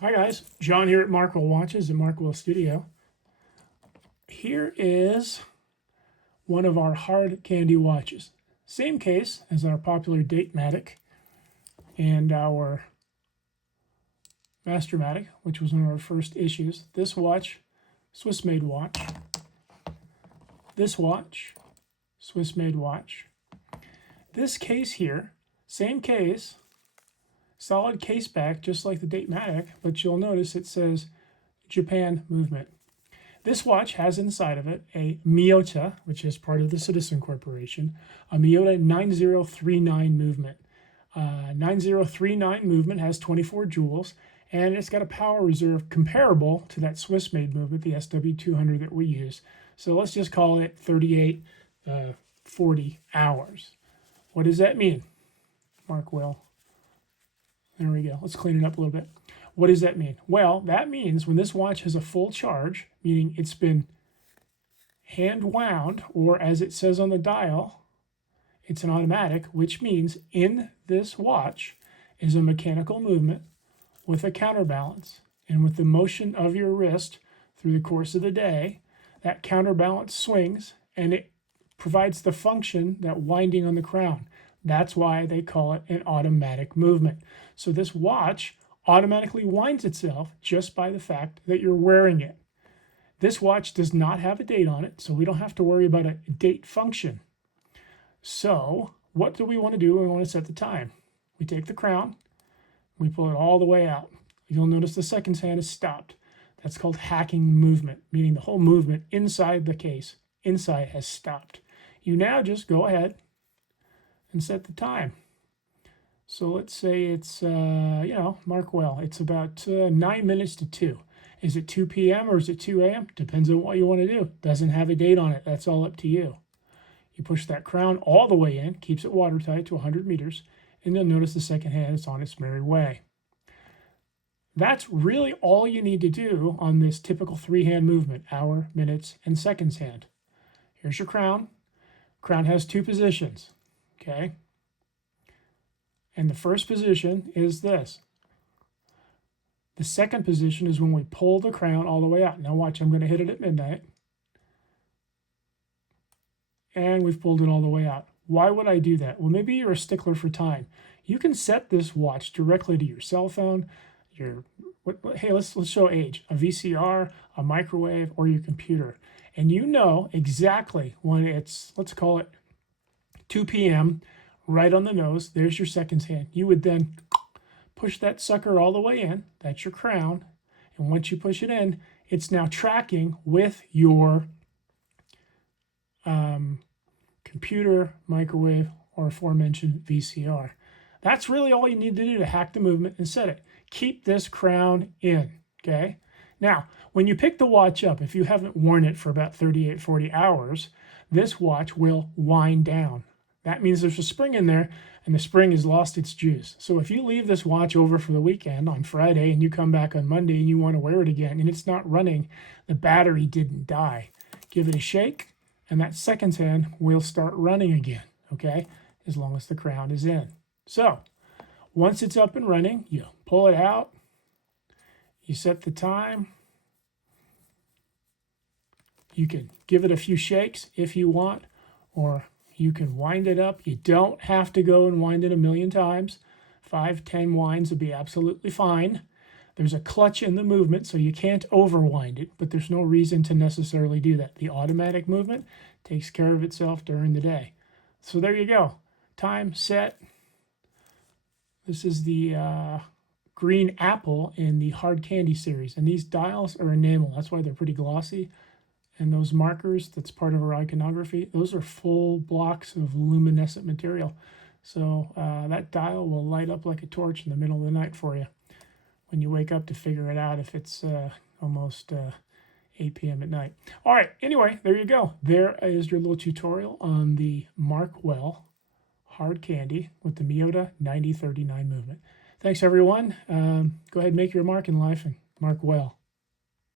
Hi guys, John here at Markwell Watches and Markwell Studio. Here is one of our hard candy watches. Same case as our popular Datematic and our Mastermatic, which was one of our first issues. This watch, Swiss-made watch. This watch, Swiss-made watch. This case here, same case, solid case back, just like the Datematic, but you'll notice it says Japan movement. This watch has inside of it a Miyota, which is part of the Citizen Corporation, a Miyota 9039 movement. 9039 movement has 24 joules, and it's got a power reserve comparable to that Swiss-made movement, the SW200 that we use. So let's just call it 3840 hours. What does that mean? Markwell. There we go. Let's clean it up a little bit. What does that mean? Well, that means when this watch has a full charge, meaning it's been hand wound, or as it says on the dial, it's an automatic, which means in this watch is a mechanical movement with a counterbalance. And with the motion of your wrist through the course of the day, that counterbalance swings and it provides the function, that winding on the crown. That's why they call it an automatic movement. So this watch automatically winds itself just by the fact that you're wearing it. This watch does not have a date on it, so we don't have to worry about a date function. So what do we want to do when we want to set the time? We take the crown, we pull it all the way out. You'll notice the seconds hand is stopped. That's called hacking movement, meaning the whole movement inside the case, inside, has stopped. You now just go ahead and set the time. So let's say it's, Markwell, it's about 9 minutes to 2. Is it 2 p.m. or is it 2 a.m.? Depends on what you want to do. Doesn't have a date on it. That's all up to you. You push that crown all the way in, keeps it watertight to 100 meters, and you'll notice the second hand is on its merry way. That's really all you need to do on this typical three-hand movement, hour, minutes, and seconds hand. Here's your crown. Crown has two positions, okay? And the first position is this. The second position is when we pull the crown all the way out. Now watch, I'm going to hit it at midnight. And we've pulled it all the way out. Why would I do that? Well, maybe you're a stickler for time. You can set this watch directly to your cell phone, hey, let's show age, a VCR, a microwave, or your computer. And you know exactly when it's, let's call it 2 p.m., right on the nose. There's your seconds hand. You would then push that sucker all the way in. That's your crown. And once you push it in, it's now tracking with your computer, microwave, or aforementioned VCR. That's really all you need to do to hack the movement and set it. Keep this crown in, okay? Now, when you pick the watch up, if you haven't worn it for about 38-40 hours, this watch will wind down. That means there's a spring in there, and the spring has lost its juice. So if you leave this watch over for the weekend on Friday, and you come back on Monday and you want to wear it again, and it's not running, the battery didn't die. Give it a shake, and that seconds hand will start running again, okay? As long as the crown is in. So once it's up and running, you pull it out, you set the time. You can give it a few shakes if you want, or you can wind it up. You don't have to go and wind it a million times. 5-10 winds would be absolutely fine. There's a clutch in the movement, so you can't overwind it, but there's no reason to necessarily do that. The automatic movement takes care of itself during the day. So there you go. Time set. This is the green apple in the hard candy series, and these dials are enamel. That's why they're pretty glossy. And those markers, that's part of our iconography, those are full blocks of luminescent material. So that dial will light up like a torch in the middle of the night for you when you wake up to figure it out if it's almost 8 p.m. at night. All right, anyway, there you go. There is your little tutorial on the Markwell hard candy with the Miyota 9039 movement. Thanks, everyone. Go ahead and make your mark in life and mark well.